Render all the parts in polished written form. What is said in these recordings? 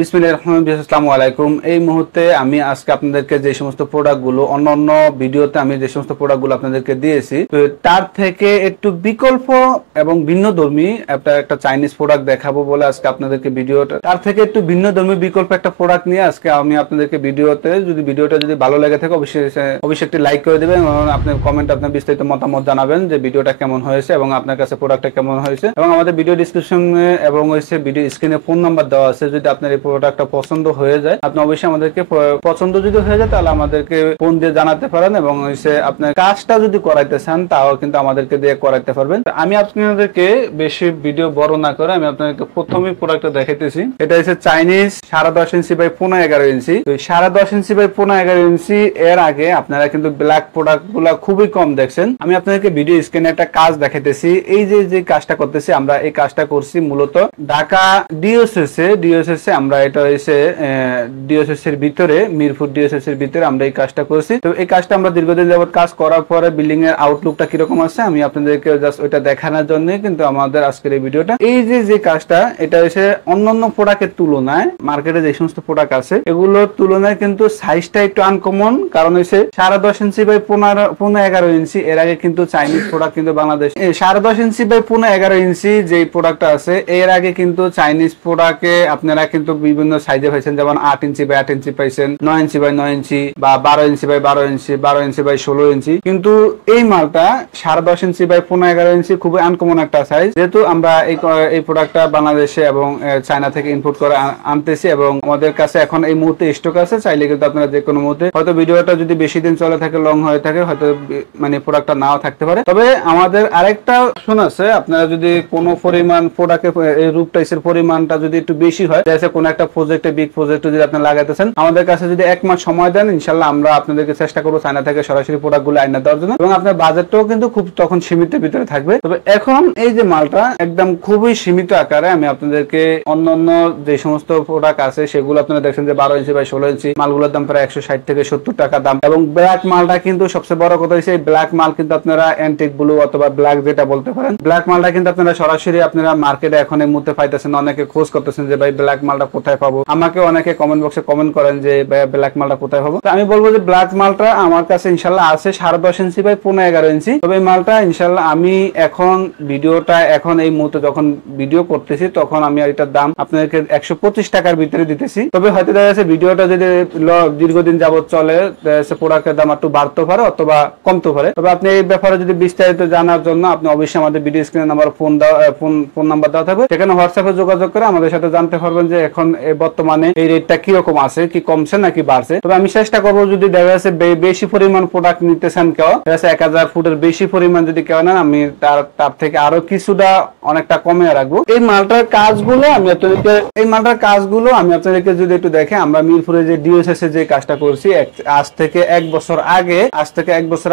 বিসমিল্লাহির রহমানির রহিম। আসসালামু আলাইকুম। এই মুহূর্তে আমি আজকে আপনাদেরকে যে সমস্ত প্রোডাক্টগুলো অন্যান্য ভিডিওতে আমি যে সমস্ত প্রোডাক্টগুলো আপনাদেরকে দিয়েছি, তো তার থেকে একটু বিকল্প এবং ভিন্নধর্মী একটা চাইনিজ প্রোডাক্ট দেখাবো বলে আজকে আপনাদেরকে ভিডিওটা, তার থেকে একটু ভিন্নধর্মী বিকল্প একটা প্রোডাক্ট নিয়ে আজকে আমি আপনাদেরকে ভিডিওটা যদি ভালো লেগে থাকে অবশ্যই একটি লাইক করে দেবেন এবং আপনি কমেন্টে আপনার বিস্তারিত মতামত জানাবেন যে ভিডিওটা কেমন হয়েছে এবং আপনার কাছে প্রোডাক্টটা কেমন হয়েছে। এবং আমাদের ভিডিও ডিসক্রিপশনে এবং ভিডিও স্ক্রিনে ফোন নাম্বার দেওয়া আছে। যদি আপনার এই প্রোডাক্টটা পছন্দ হয়ে যায়, আপনি অবশ্যই আমাদেরকে পছন্দ যদি হয়ে যায় তাহলে আমাদেরকে ফোন দিয়ে জানাতে পারেন এবং আপনার কাজটা যদি করাইতে চান তাও কিন্তু আমাদেরকে দিয়ে করাইতে পারবেন। আমি আপনাদেরকে বেশি ভিডিও বড় না করে আমি আপনাদেরকে প্রথমেই প্রোডাক্টটা দেখাইতেছি। এটা হচ্ছে চাইনিজ 10.5 ইঞ্চি বাই 15.11 ইঞ্চি। তো 10.5 ইঞ্চি বাই 15.11 ইঞ্চি এর আগে আপনারা কিন্তু ব্ল্যাক প্রোডাক্ট গুলা খুবই কম দেখছেন। আমি আপনাদেরকে ভিডিও স্ক্রিনে একটা কাজ দেখাইতেছি। এই যে কাজটা করতেছি, আমরা এই কাজটা করছি মূলত ঢাকা ডিওএসএস আমরা এটা হয়েছে ডিওএসএস এর ভিতরে, মিরপুর ডিওএসএস এর ভিতরে আমরা এই কাজটা করছি। তো এই কাজটা আমরা দীর্ঘদিন যাবত কাজ করার পরে বিল্ডিং এর আউটলুকটা কিরকম আছে আমি আপনাদেরকে জাস্ট ওইটা দেখানোর জন্য কিন্তু আমাদের আজকের এই ভিডিওটা। এই যে কাজটা, এটা হচ্ছে অন্যান্য প্রোডাক্টের তুলনায় মার্কেটে যে সমস্ত প্রোডাক্ট আছে এগুলোর তুলনায় কিন্তু সাইজটা একটু আনকমন। কারণ হচ্ছে 10.5 ইঞ্চি বাই 15.11 ইঞ্চি। এর আগে কিন্তু চাইনিজ প্রোডাক্ট কিন্তু বাংলাদেশ 10.5 ইঞ্চি বাই 15.11 ইঞ্চি যে প্রোডাক্টটা আছে এর আগে কিন্তু চাইনিজ প্রোডাক্টে আপনারা কিন্তু বিভিন্ন সাইজে পাইছেন, যেমন 8 ইঞ্চি বাই 8 ইঞ্চি পাইছেন, 9 ইঞ্চি বাই 9 ইঞ্চি বা 12 inch by 12 inch, 12 inch by 16 ইঞ্চি। কিন্তু এই মালটা 10.5 ইঞ্চি বাই 15.11 ইঞ্চি খুবই আনকমন একটা সাইজ। যেহেতু আমরা এই প্রোডাক্টটা বাংলাদেশে এবং চায়না থেকে ইম্পোর্ট করে আনতেছি এবং আমাদের কাছে এখন এই মুহূর্তে স্টক আছে। চাইলে কিন্তু আপনারা যে কোনো মুহূর্তে, হয়তো ভিডিওটা যদি বেশি দিন চলে থাকে, লং হয়ে থাকে, হয়তো মানে প্রোডাক্টটা নাও থাকতে পারে। তবে আমাদের আরেকটা অপশন আছে, আপনারা যদি কোনো পরিমাণ প্রোডাক্টের এই রূপ টাইসের পরিমাণটা যদি একটু বেশি হয়, যেমন কোনো একটা প্রজেক্টে বিগ প্রজেক্টে যদি আপনি লাগাইতেছেন, আমাদের কাছে যদি 1 মাস সময় দেন, ইনশাআল্লাহ আমরা আপনাদেরকে চেষ্টা করবো চায়না থেকে সরাসরি প্রোডাক্টগুলো আইনা দেওয়ার জন্য এবং আপনার বাজেটটাও কিন্তু খুব তখন সীমিতের ভিতরে থাকবে। তবে এখন এই যে মালটা একদম খুবই সীমিত আকারে আমি আপনাদেরকে অন্যান্য যে সমস্ত প্রোডাক্ট আছে সেগুলো আপনারা দেখছেন যে 12 ইঞ্চি বাই 16 ইঞ্চি মালগুলোর দাম প্রায় 160 থেকে 70 টাকা দাম। এবং ব্ল্যাক মালটা কিন্তু সবচেয়ে বড় কথা হচ্ছে, এই ব্ল্যাক মাল কিন্তু আপনারা অ্যান্টিক ব্লু অথবা ব্ল্যাক যেটা বলতে পারেন, ব্ল্যাক মালটা কিন্তু আপনারা সরাসরি আপনারা মার্কেটে এখন এই মুহূর্তে পাইতেছেন। অনেকে খোঁজ করতেছেন যে ভাই ব্ল্যাক মালটা কোথায় পাবো। আমাকে অনেকে কমেন্ট বক্সে কমেন্ট করেন যে ভাই ব্ল্যাক মালটা কোথায় পাবো। আমি বলবো যে ব্ল্যাক মালটা আমার কাছে ইনশাআল্লাহ আছে 10.5 ইঞ্চি বাই 15.11 ইঞ্চি। তবে এই মালটা ইনশাআল্লাহ আমি এখন এই মুহূর্তে যখন ভিডিও করতেছি তখন আমি এটার দাম আপনাদেরকে 125 টাকার ভিতরে দিতেছি। তবে হয়তো দেখা যাচ্ছে ভিডিওটা যদি দীর্ঘদিন যাবত চলে, প্রোডাক্টের দাম একটু বাড়তে পারে অথবা কমতে পারে। তবে আপনি এই ব্যাপারে যদি বিস্তারিত জানার জন্য আপনি অবশ্যই আমাদের ভিডিও স্ক্রিনে নাম্বার ফোন নাম্বার দেওয়া থাকবে, সেখানে হোয়াটসঅ্যাপে যোগাযোগ করে আমাদের সাথে জানতে পারবেন যে এখন বর্তমানে এই রেটটা কিরকম আছে, কি কমছে নাকি বাড়ছে। তবে আমি চেষ্টা করবো যদি দেখা যাচ্ছে বেশি পরিমাণ প্রোডাক্ট নিতে চান কেউ, দেখা যাচ্ছে 1000 ফুটের বেশি পরিমাণ যদি কেউ নেন, আমি তার থেকে আরো কিছুটা অনেকটা কমে রাখবো। এই মালটার কাজগুলো আমি আপনাদেরকে যদি একটু দেখে, আমরা মিরপুরে যে ডিওএসএস এর যে কাজটা করছি আজ থেকে 1 বছর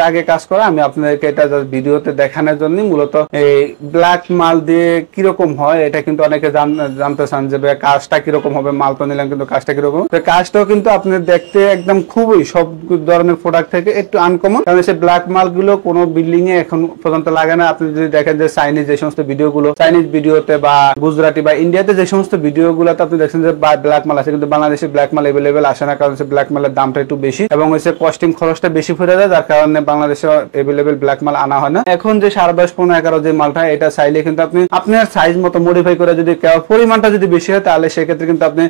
আগে কাজ করা, আমি আপনাদেরকে এটা ভিডিওতে দেখানোর জন্য মূলত এই ব্ল্যাক মাল দিয়ে কিরকম হয় এটা কিন্তু অনেকে জানতে চান যে কাজটা কিরকম হবে। মাল তো নিলাম কিন্তু কাজটা কিরকম, কাজটাও কিন্তু আপনি দেখতে একদম খুবই সব ধরনের প্রোডাক্ট থেকে একটু আনকমন। কারণ সে ব্ল্যাক মাল গুলো কোনো বিল্ডিং এ এখন পর্যন্ত লাগে না। আপনি যদি দেখেন যে চাইনিজ যে সমস্ত ভিডিওগুলো, চাইনিজ ভিডিওতে বা গুজরাটি বা ইন্ডিয়াতে যে সমস্ত ভিডিওগুলোতে আপনি দেখছেন যে ব্ল্যাক মাল আছে, কিন্তু বাংলাদেশে ব্ল্যাক মাল এভেলেবেল আসে না। কারণ ব্ল্যাক মালের দামটা একটু বেশি এবং কস্টিং খরচটা বেশি পড়ে যায়, যার কারণে বাংলাদেশে এভেলেবেল ব্ল্যাক মাল আনা হয় না। এখন যে 10.5 15.11 যে মালটা, এটা চাইলে কিন্তু আপনি আপনার সাইজ মতো মডিফাই করে, যদি পরিমাণটা যদি বেশি হয় তাহলে সেক্ষেত্রে কিন্তু আপনি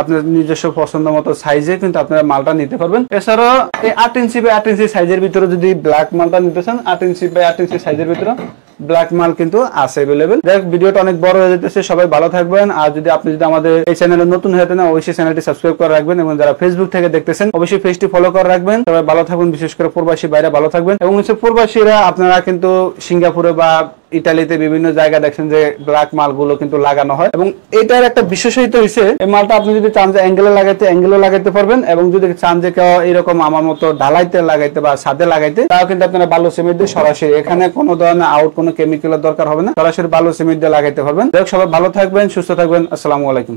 আপনার নিজস্ব পছন্দ মতো সাইজে কিন্তু আপনারা মালটা নিতে পারবেন। এছাড়াও এই 8 ইঞ্চি বাই 8 ইঞ্চি সাইজের ভিতরে যদি ব্ল্যাক মালটা নিতে চান, 8 ইঞ্চি বাই 8 ইঞ্চি সাইজের ভিতরে ব্ল্যাক মাল কিন্তু আছে এভেলেবেল। ভিডিওটা অনেক বড় হয়ে যেতেছে, সবাই ভালো থাকবেন। আর যদি আমাদের এই চ্যানেলে নতুন হয়ে থাকেন অবশ্যই চ্যানেলটি সাবস্ক্রাইব করে রাখবেন এবং যারা ফেসবুক থেকে দেখতেছেন অবশ্যই পেজটি ফলো করে রাখবেন। সবাই ভালো থাকবেন, বিশেষ করে প্রবাসী বাইরে ভালো থাকবেন। এবং প্রবাসীরা আপনারা কিন্তু সিঙ্গাপুরে বা ইতালিতে বিভিন্ন জায়গা দেখছেন যে ব্ল্যাক মালগুলো কিন্তু লাগানো হয় এবং এটার একটা বিশেষত্ব হইছে এই মালটা আপনি যদি চান যে অ্যাঙ্গেলে লাগাইতে পারবেন এবং যদি চান যে কেউ এরকম আমার মতো ঢালাইতে লাগাইতে বা ছাদে লাগাইতে, তাও কিন্তু আপনারা বালু সিমেন্ট দিয়ে সরাসরি, এখানে কোনো ধরনের কোনো কেমিক্যালের দরকার হবে না, সরাসরি বালু সিমেন্ট দিয়ে লাগাইতে পারবেন। সবাই ভালো থাকবেন, সুস্থ থাকবেন। আসসালামু আলাইকুম।